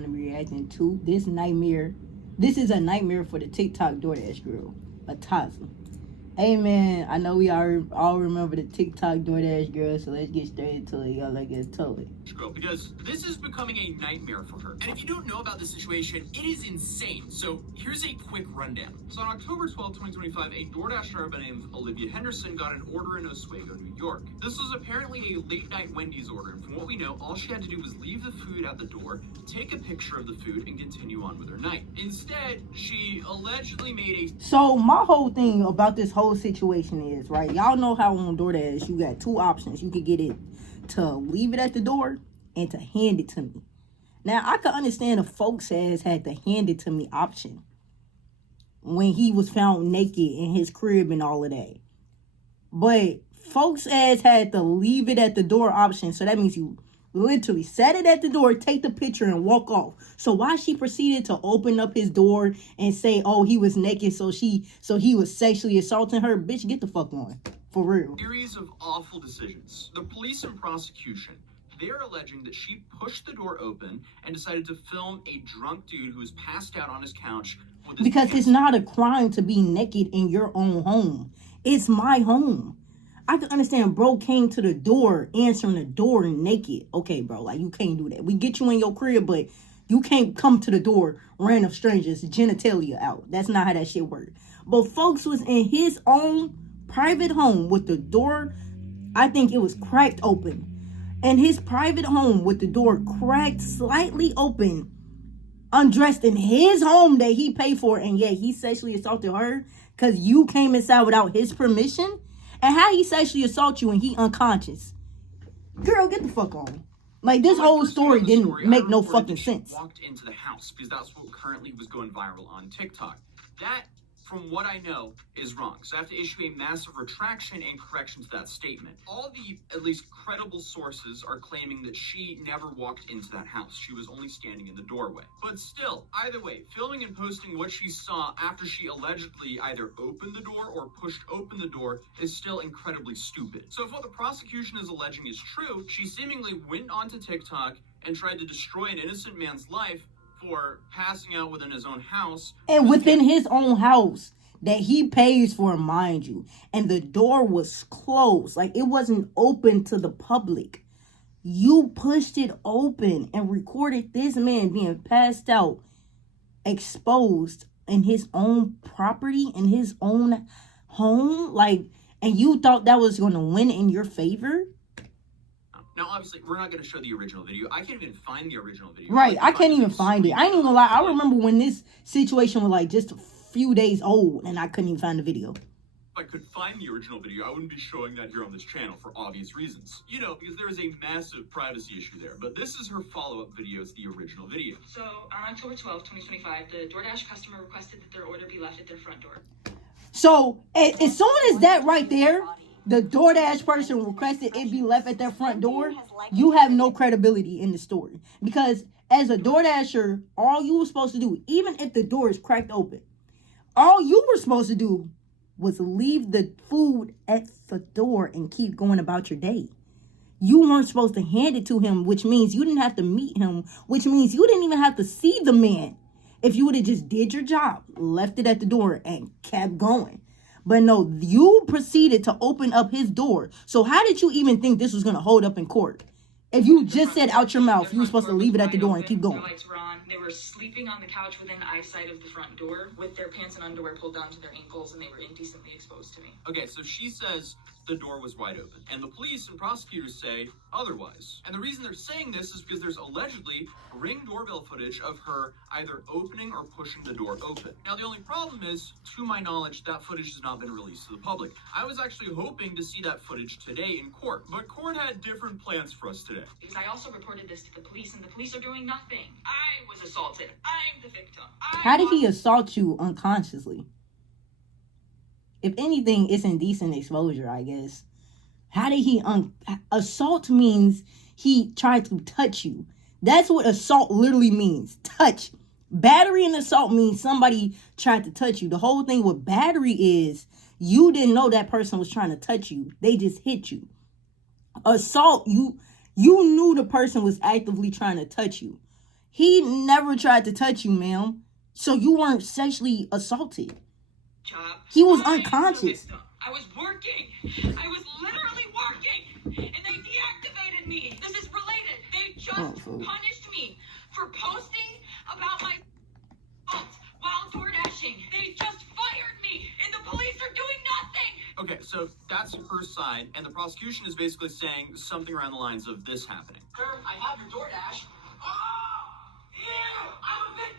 going to be reacting to this nightmare. This is a nightmare for the TikTok DoorDash girl, Ataza. Hey man, I know we all remember the TikTok DoorDash girl, so let's get straight into it. Y'all like it totally. Because this is becoming a nightmare for her. And if you don't know about this situation, it is insane. So here's a quick rundown. So on October 12, 2025, a DoorDash driver by the name of Olivia Henderson got an order in Oswego, New York. This was apparently a late night Wendy's order, and from what we know, all she had to do was leave the food at the door, take a picture of the food, and continue on with her night. Instead, she allegedly made a... So my whole thing about this whole situation is, right, y'all know how on DoorDash you got two options. You could get it to leave it at the door and to hand it to me. Now, I could understand a folks ass had the hand it to me option when he was found naked in his crib and all of that. But folks ass had the leave it at the door option. So that means you literally set it at the door, take the picture, and walk off. So why she proceeded to open up his door and say, oh, he was naked, so he was sexually assaulting her? Bitch, get the fuck on. For real. Series of awful decisions. The police and prosecution, they're alleging that she pushed the door open and decided to film a drunk dude who was passed out on his couch with his because pants. It's not a crime to be naked in your own home. It's my home. I can understand bro came to the door, answering the door naked. Okay, bro, like you can't do that. We get you in your crib, but you can't come to the door, random strangers, genitalia out. That's not how that shit works. But folks was in his own private home with the door, I think it was cracked open. In his private home with the door cracked slightly open, undressed in his home that he paid for, and yet he sexually assaulted her because you came inside without his permission? And how he sexually assault you and he unconscious? Girl, get the fuck on. Like, this whole story didn't make no fucking sense. Walked into the house because that's what currently was going viral on TikTok. That, from what I know, is wrong. So I have to issue a massive retraction and correction to that statement. All the, at least credible sources are claiming that she never walked into that house. She was only standing in the doorway. But still, either way, filming and posting what she saw after she allegedly either opened the door or pushed open the door is still incredibly stupid. So if what the prosecution is alleging is true, she seemingly went onto TikTok and tried to destroy an innocent man's life for passing out within his own house. And within his own house that he pays for, mind you. And the door was closed. Like, it wasn't open to the public. You pushed it open and recorded this man being passed out, exposed in his own property, in his own home. Like, and you thought that was going to win in your favor? Now, obviously, we're not going to show the original video. I can't even find the original video. Right, I can't even find it. I ain't even gonna lie. I remember when this situation was like just a few days old and I couldn't even find the video. If I could find the original video, I wouldn't be showing that here on this channel for obvious reasons. You know, because there is a massive privacy issue there. But this is her follow-up video. It's the original video. So, on October 12, 2025, the DoorDash customer requested that their order be left at their front door. So, as soon as that right there, the DoorDash person requested it be left at their front door, you have no credibility in the story. Because as a DoorDasher, all you were supposed to do, even if the door is cracked open, all you were supposed to do was leave the food at the door and keep going about your day. You weren't supposed to hand it to him, which means you didn't have to meet him, which means you didn't even have to see the man. If you would have just did your job, left it at the door, and kept going. But no, you proceeded to open up his door. So how did you even think this was going to hold up in court? If you just said out your mouth, you were supposed to leave it at the door and keep going. The lights were on. They were sleeping on the couch within eyesight of the front door with their pants and underwear pulled down to their ankles, and they were indecently exposed to me. Okay, so she says the door was wide open. And the police and prosecutors say otherwise. And the reason they're saying this is because there's allegedly Ring doorbell footage of her either opening or pushing the door open. Now, the only problem is, to my knowledge, that footage has not been released to the public. I was actually hoping to see that footage today in court, but court had different plans for us today. Because I also reported this to the police, and the police are doing nothing. I was assaulted. I'm the victim. How did he assault you unconsciously? If anything, it's indecent exposure, I guess. How did he assault means he tried to touch you. That's what assault literally means. Touch. Battery and assault means somebody tried to touch you. The whole thing with battery is you didn't know that person was trying to touch you. They just hit you. Assault, you knew the person was actively trying to touch you. He never tried to touch you, ma'am. So you weren't sexually assaulted. Job. He was I'm unconscious. so I was working. I was literally working. And they deactivated me. This is related. They just punished me for posting about my fault while door dashing. They just fired me. And the police are doing nothing. Okay, so that's her side, and the prosecution is basically saying something around the lines of this happening. Sir, I have your DoorDash. I'm a victim.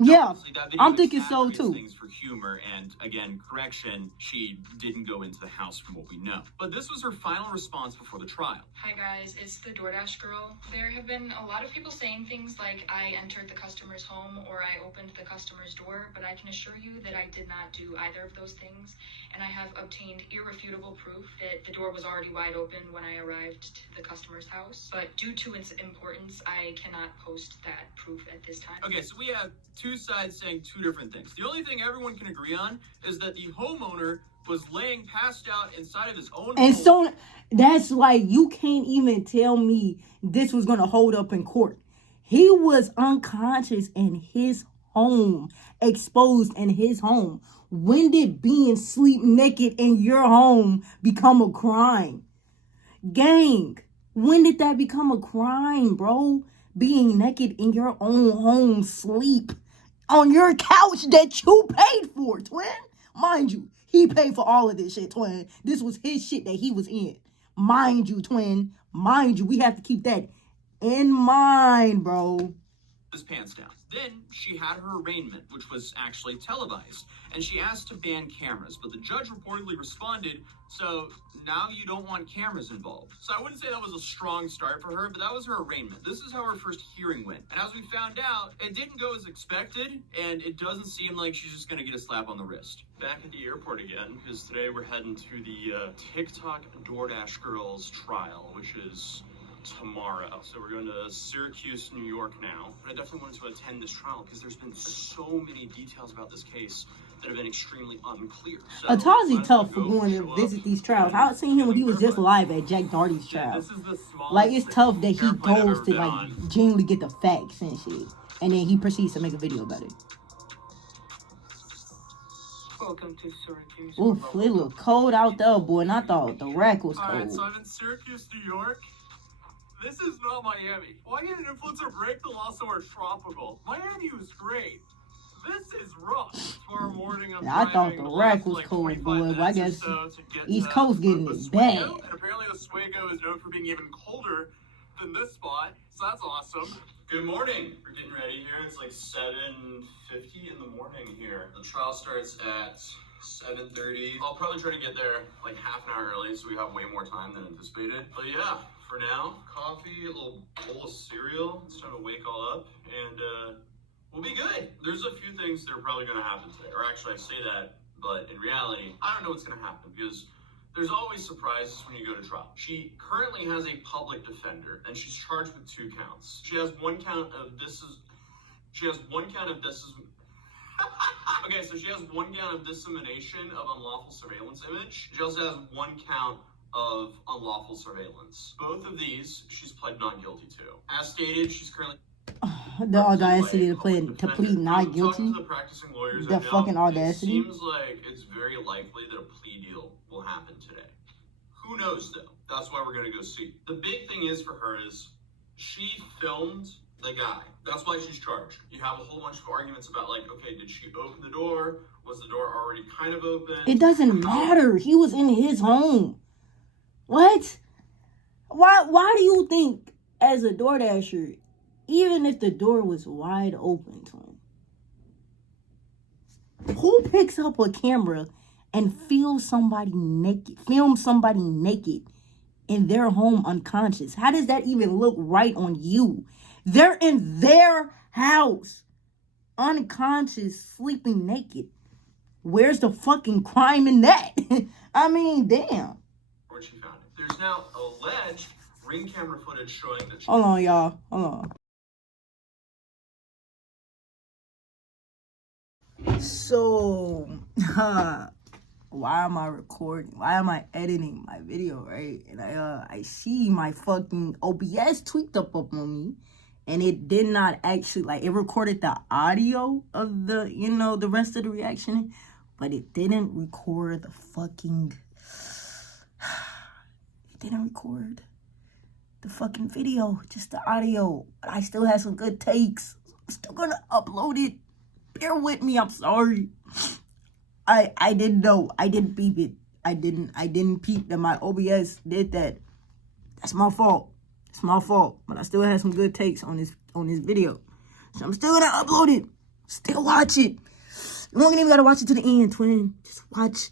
Yeah, Obviously, that video I'm thinking so exaggerates too. Things for humor, and again, correction, she didn't go into the house from what we know. But this was her final response before the trial. Hi guys, it's the DoorDash girl. There have been a lot of people saying things like I entered the customer's home or I opened the customer's door, but I can assure you that I did not do either of those things, and I have obtained irrefutable proof that the door was already wide open when I arrived to the customer's house. But due to its importance, I cannot post that proof at this time. Okay, so we have two sides saying two different things. The only thing everyone can agree on is that the homeowner was laying passed out inside of his own And home. so that's like, you can't even tell me this was going to hold up in court. He was unconscious in his home, exposed in his home. When did being sleep naked in your home become a crime? Gang, when did that become a crime, bro? Being naked in your own home, sleep on your couch that you paid for, twin. Mind you, he paid for all of this shit, twin. This was his shit that he was in. Mind you, twin. Mind you, we have to keep that in mind, bro. His pants down. Then she had her arraignment, which was actually televised, and she asked to ban cameras, but the judge reportedly responded, so now you don't want cameras involved. So I wouldn't say that was a strong start for her, but that was her arraignment. This is how her first hearing went. And as we found out, it didn't go as expected, and it doesn't seem like she's just gonna get a slap on the wrist. Back at the airport again, because today we're heading to the TikTok DoorDash girls trial, which is tomorrow. So we're going to Syracuse, New York now. But I definitely wanted to attend this trial because there's been so many details about this case that have been extremely unclear. So, Atazi tough for going to visit these trials. I seen him when he was just live at Jack Doherty's trial. This is the Like, it's tough that he airplane I've goes ever to been like on. genuinely get the facts and shit, and then he proceeds to make a video about it. Welcome to Syracuse. Oof, it look cold out there, boy, and I thought the rack was Alright, so cold. I'm in Syracuse, New York. This is not Miami. Why can't an influencer break the law somewhere tropical? Miami was great. This is rough. Tomorrow morning, I'm Yeah, I thought driving the rack was like cold, 25 boy, but I minutes or guess so to get East to Coast getting it Oswego, bad. And apparently Oswego is known for being even colder than this spot, so that's awesome. Good morning. We're getting ready here. It's like 7:50 in the morning here. The trial starts at 7:30. I'll probably try to get there like half an hour early so we have way more time than anticipated. But yeah, for now, coffee, a little bowl of cereal. It's time to wake all up and we'll be good. There's a few things that are probably going to happen today. Or actually, I say that, but in reality, I don't know what's going to happen because there's always surprises when you go to trial. She currently has a public defender and she's charged with 2 counts. She has one count of Okay, so she has one count of dissemination of unlawful surveillance image. She also has one count of unlawful surveillance. Both of these, she's pled not guilty to. As stated, she's currently The audacity to plead not guilty. Talking to the practicing lawyers, The I know fucking audacity. It seems like it's very likely that a plea deal will happen today. Who knows though? That's why we're gonna go see. The big thing is for her is she filmed the guy. That's why she's charged. You have a whole bunch of arguments about like, okay, did she open the door? Was the door already kind of open? It doesn't matter. He was in his home. What? Why do you think, as a DoorDasher, even if the door was wide open, twin, who picks up a camera and films somebody naked in their home unconscious? How does that even look right on you? They're in their house, unconscious, sleeping naked. Where's the fucking crime in that? I mean, damn. Where she found it. There's now alleged ring camera footage showing that she Hold on, y'all. Hold on. So, why am I recording? Why am I editing my video, right? And I see my fucking OBS tweaked up on me. And it did not actually, like, it recorded the audio of the, you know, the rest of the reaction, but it didn't record the fucking, it didn't record the fucking video, just the audio. But I still had some good takes. I'm still gonna upload it. Bear with me, I'm sorry. I didn't know. I didn't peep it. I didn't peep that my OBS did that. That's my fault. It's my fault. But I still had some good takes on this video. So I'm still gonna upload it. Still watch it. You don't even gotta watch it to the end, twin. Just watch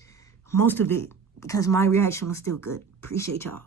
most of it. Because my reaction was still good. Appreciate y'all.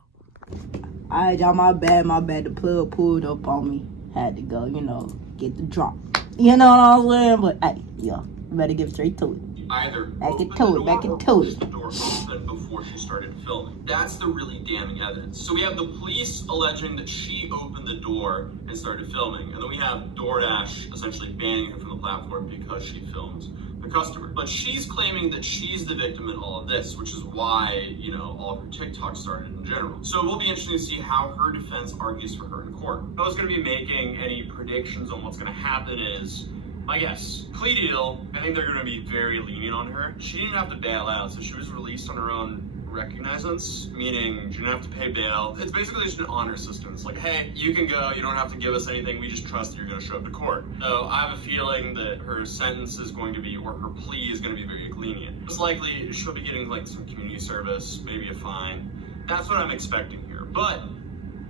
Alright, y'all, my bad. The plug pulled up on me. Had to go, you know, get the drop. You know what I'm saying? But hey, yo, better get straight to it. Either back into it. The door open before she started filming. That's the really damning evidence. So we have the police alleging that she opened the door and started filming, and then we have DoorDash essentially banning her from the platform because she filmed the customer. But she's claiming that she's the victim in all of this, which is why, you know, all of her TikTok started in general. So it will be interesting to see how her defense argues for her in court. If I was going to be making any predictions on what's going to happen is, I guess, plea deal, I think they're going to be very lenient on her. She didn't have to bail out, so she was released on her own recognizance, meaning she didn't have to pay bail. It's basically just an honor system. It's like, hey, you can go, you don't have to give us anything, we just trust that you're going to show up to court. So I have a feeling that her sentence is going to be, or her plea is going to be very lenient. Most likely, she'll be getting like some community service, maybe a fine. That's what I'm expecting here, but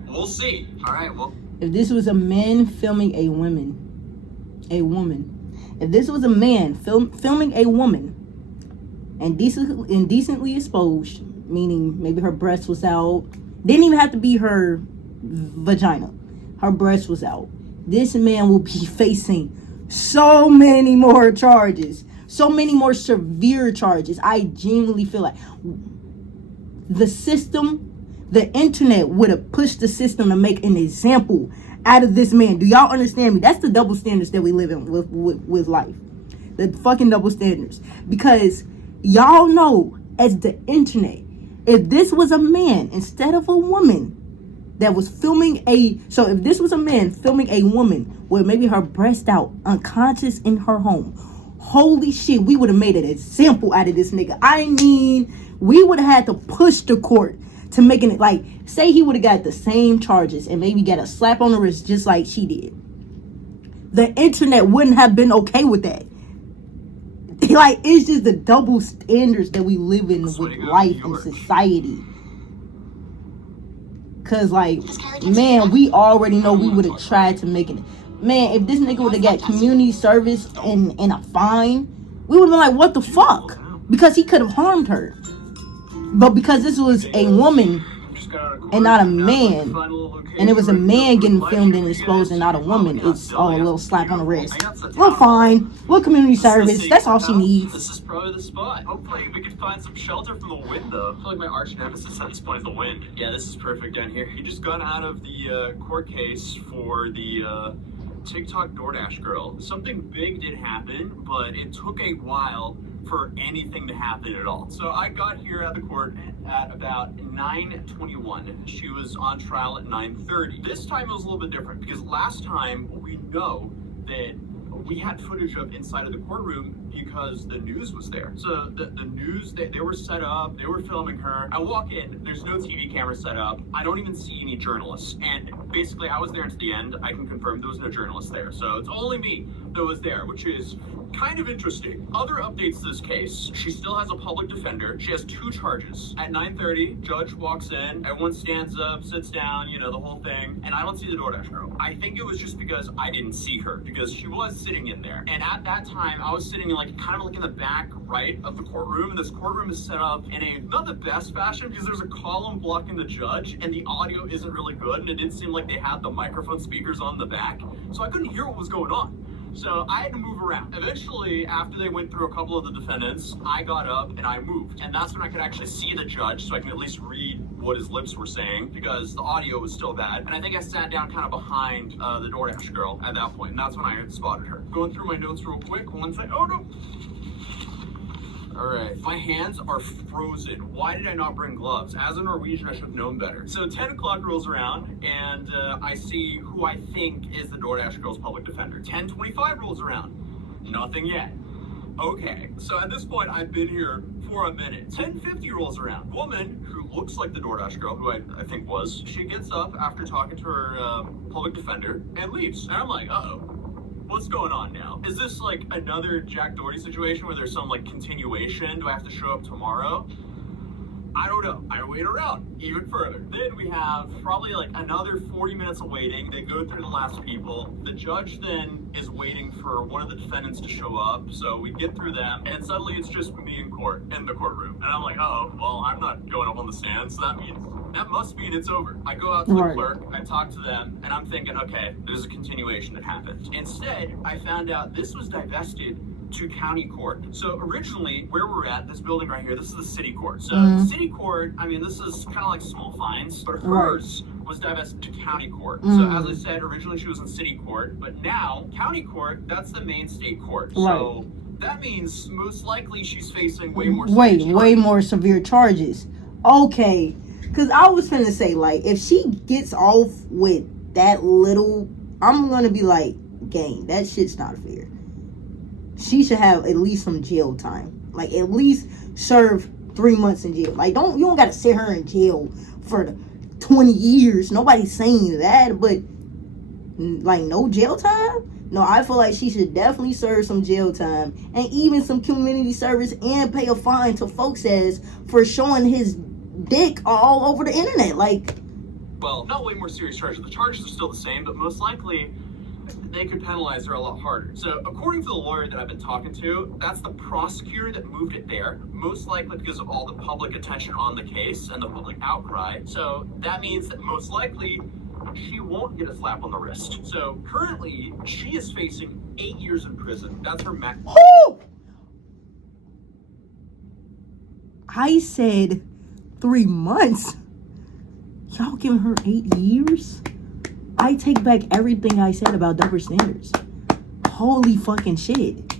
we'll see. All right, well. If this was a man filming a woman, if this was a man filming a woman and indecently exposed, meaning maybe her breast was out, didn't even have to be her vagina, her breast was out, this man will be facing so many more charges, so many more severe charges. I genuinely feel like the system, the internet would have pushed the system to make an example out of this man. Do y'all understand me? That's the double standards that we live in with life. The fucking double standards. Because y'all know, as the internet, if this was a man instead of a woman that was filming so if this was a man filming a woman with maybe her breast out, unconscious in her home, holy shit, we would have made an example out of this nigga. I mean, we would have had to push the court to making it, like, say he would have got the same charges and maybe got a slap on the wrist just like she did. The internet wouldn't have been okay with that. Like, it's just the double standards that we live in with life and society. Cause, like, man, we already know we would have tried to make it. Man, if this nigga would have got community service and a fine, we would have been like, what the fuck? Because he could have harmed her. But because this was a woman and not a man, and it was a man getting filmed and exposed and not a woman, it's all a little slap on the wrist. We're fine. We're community service. That's all she needs. This is probably the spot. Hopefully we can find some shelter from the wind, though. I feel like my arch nemesis at this point is the wind. Yeah, this is perfect down here. He just got out of the court case for the TikTok DoorDash girl. Something big did happen, but it took a while for anything to happen at all. So I got here at the court at about 9:21. She was on trial at 9:30. This time it was a little bit different because last time we know that we had footage of inside of the courtroom because the news was there. So the news, they were set up, they were filming her. I walk in, there's no TV camera set up. I don't even see any journalists. And basically I was there until the end. I can confirm there was no journalists there. So it's only me that was there, which is kind of interesting. Other updates to this case, she still has a public defender. She has 2 charges. At 9:30, judge walks in, everyone stands up, sits down, you know, the whole thing, and I don't see the DoorDash girl. I think it was just because I didn't see her, because she was sitting in there. And at that time, I was sitting in kind of in the back right of the courtroom, and this courtroom is set up in a, not the best fashion, because there's a column blocking the judge, and the audio isn't really good, and it didn't seem like they had the microphone speakers on the back, so I couldn't hear what was going on. So I had to move around. Eventually, after they went through a couple of the defendants, I got up and I moved. And that's when I could actually see the judge, so I can at least read what his lips were saying, because the audio was still bad. And I think I sat down kind of behind the DoorDash girl at that point, and that's when I had spotted her. Going through my notes real quick, one second. Oh no! All right, my hands are frozen. Why did I not bring gloves? As a Norwegian, I should have known better. So 10 o'clock rolls around, and I see who I think is the DoorDash girl's public defender. 10:25 rolls around. Nothing yet. Okay, so at this point, I've been here for a minute. 10:50 rolls around. Woman who looks like the DoorDash girl, who I think was, she gets up after talking to her public defender and leaves. And I'm like, uh-oh, what's going on now? Is this like another Jack Doherty situation where there's some like continuation? Do I have to show up tomorrow? I don't know. I wait around even further. Then we have probably like another 40 minutes of waiting. They go through the last people. The judge then is waiting for one of the defendants to show up. So we get through them, and suddenly it's just me in court, in the courtroom. And I'm like, oh, well, I'm not going up on the stand, so that must mean it's over. I go out to the clerk, I talk to them, and I'm thinking, okay, there's a continuation that happened. Instead, I found out this was divested to county court. So originally, where we're at, this building right here, this is the city court. So city court, I mean, this is kind of like small fines, but hers was divested to county court. So as I said, originally she was in city court, but now county court, that's the main state court. So that means most likely she's facing way more severe charges. Okay, because I was finna say, like, if she gets off with that little, I'm gonna be like, gang, that shit's not fair. She should have at least some jail time. Like, at least serve 3 months in jail. Like, you don't gotta sit her in jail for 20 years. Nobody's saying that, but like, no jail time? No, I feel like she should definitely serve some jail time and even some community service and pay a fine to folks as for showing his dick all over the internet. Like, well, not way more serious charges. The charges are still the same, but most likely they could penalize her a lot harder. So according to the lawyer that I've been talking to, that's the prosecutor that moved it there, most likely because of all the public attention on the case and the public outcry. So that means that most likely she won't get a slap on the wrist. So currently she is facing 8 years in prison. That's her max. I said 3 months. Y'all giving her 8 years? I take back everything I said about double standards. Holy fucking shit.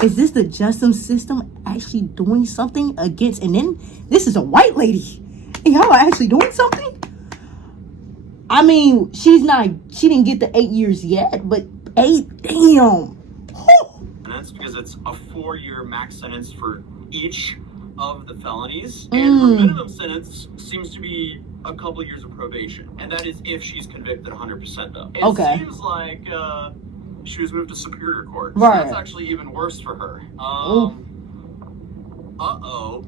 Is this the justice system actually doing something against, and then this is a white lady, and y'all are actually doing something? I mean, she didn't get the 8 years yet, but 8, damn. And that's because it's a 4-year max sentence for each of the felonies, and her minimum sentence seems to be a couple years of probation, and that is if she's convicted 100% though. It seems like she was moved to Superior Court, so that's actually even worse for her.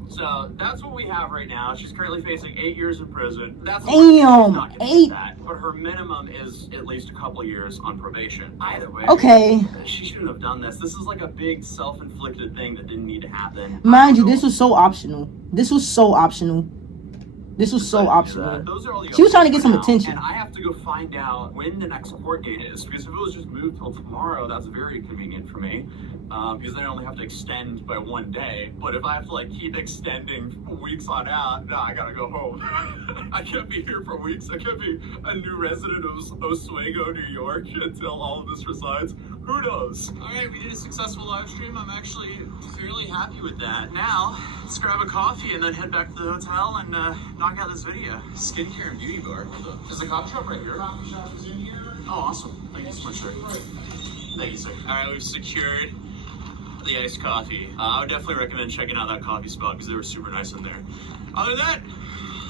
So that's what we have right now. She's currently facing 8 years in prison. That's not 8. But her minimum is at least a couple years on probation. Either way, she shouldn't have done this. This is like a big self-inflicted thing that didn't need to happen. Mind you, this was so optional. Those are all the she was trying to get some attention. And I have to go find out when the next court date is, because if it was just moved till tomorrow, that's very convenient for me. Because then I only have to extend by 1 day. But if I have to like keep extending weeks on out, I gotta go home. I can't be here for weeks. I can't be a new resident of Oswego, New York until all of this resides. Who knows? All right, we did a successful live stream. I'm actually fairly happy with that. Now, let's grab a coffee and then head back to the hotel and knock out this video. Skincare and beauty bar. Is the coffee shop right here? Coffee shop is in here. Oh, awesome. Thank you so much, sir. Thank you, sir. All right, we've secured the iced coffee. I would definitely recommend checking out that coffee spot because they were super nice in there. Other than that,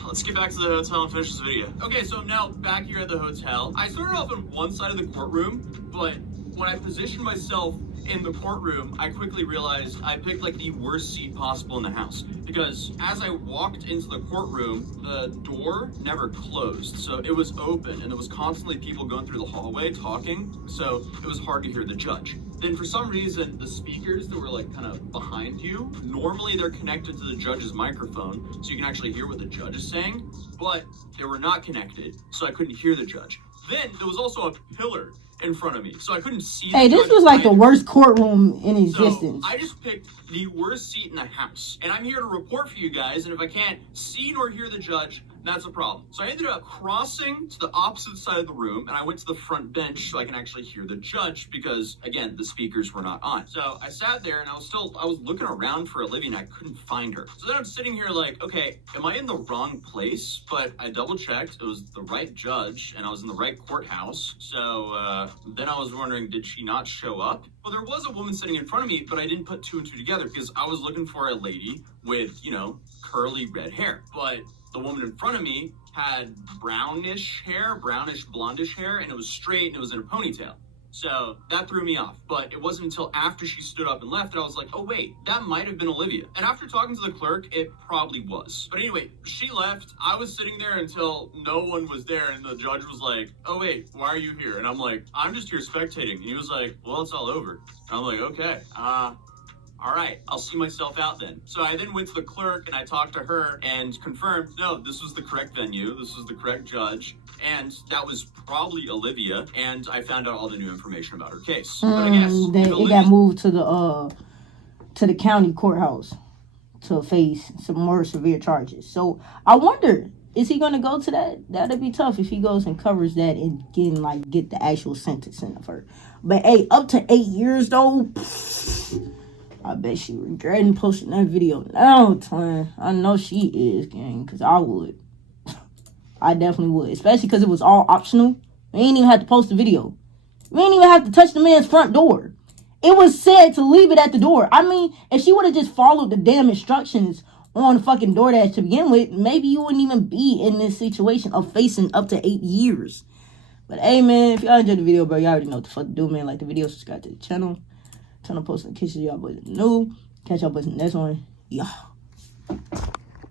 let's get back to the hotel and finish this video. Okay, so I'm now back here at the hotel. I started off on one side of the courtroom, but when I positioned myself in the courtroom, I quickly realized I picked like the worst seat possible in the house, because as I walked into the courtroom, the door never closed, so it was open and there was constantly people going through the hallway talking, so it was hard to hear the judge. Then for some reason, the speakers that were like kind of behind you, normally they're connected to the judge's microphone, so you can actually hear what the judge is saying, but they were not connected, so I couldn't hear the judge. Then there was also a pillar in front of me, so I couldn't see. Hey, this was like the worst courtroom in existence. So I just picked the worst seat in the house, and I'm here to report for you guys. And if I can't see nor hear the judge, That's a problem. So I ended up crossing to the opposite side of the room, and I went to the front bench so I can actually hear the judge because, again, the speakers were not on. So I sat there, and I was looking around for Olivia, and I couldn't find her. So then I'm sitting here like, okay, am I in the wrong place? But I double-checked. It was the right judge, and I was in the right courthouse. So then I was wondering, did she not show up? Well, there was a woman sitting in front of me, but I didn't put two and two together because I was looking for a lady with, curly red hair. But the woman in front of me had brownish blondish hair, and it was straight and it was in a ponytail. So that threw me off. But it wasn't until after she stood up and left that I was like, oh wait, that might have been Olivia. And after talking to the clerk, it probably was. But anyway, she left. I was sitting there until no one was there, and the judge was like, oh wait, why are you here? And I'm like, I'm just here spectating. And he was like, well, it's all over. And I'm like, okay, all right, I'll see myself out then. So I then went to the clerk and I talked to her and confirmed, no, this was the correct venue. This was the correct judge. And that was probably Olivia. And I found out all the new information about her case. But I guess it got moved to the county courthouse to face some more severe charges. So I wonder, is he going to go to that? That'd be tough if he goes and covers that and get the actual sentencing of her. But hey, up to 8 years though. I bet she regretting posting that video now, twin. I know she is, gang, because I would. I definitely would. Especially because it was all optional. We ain't even have to post the video. We ain't even have to touch the man's front door. It was said to leave it at the door. I mean, if she would have just followed the damn instructions on fucking DoorDash to begin with, maybe you wouldn't even be in this situation of facing up to 8 years. But hey, man, if y'all enjoyed the video, bro, y'all already know what the fuck to do, man. Like the video, subscribe to the channel. Turn on post notifications, y'all boys are new. Catch y'all boys in the next one. Yeah.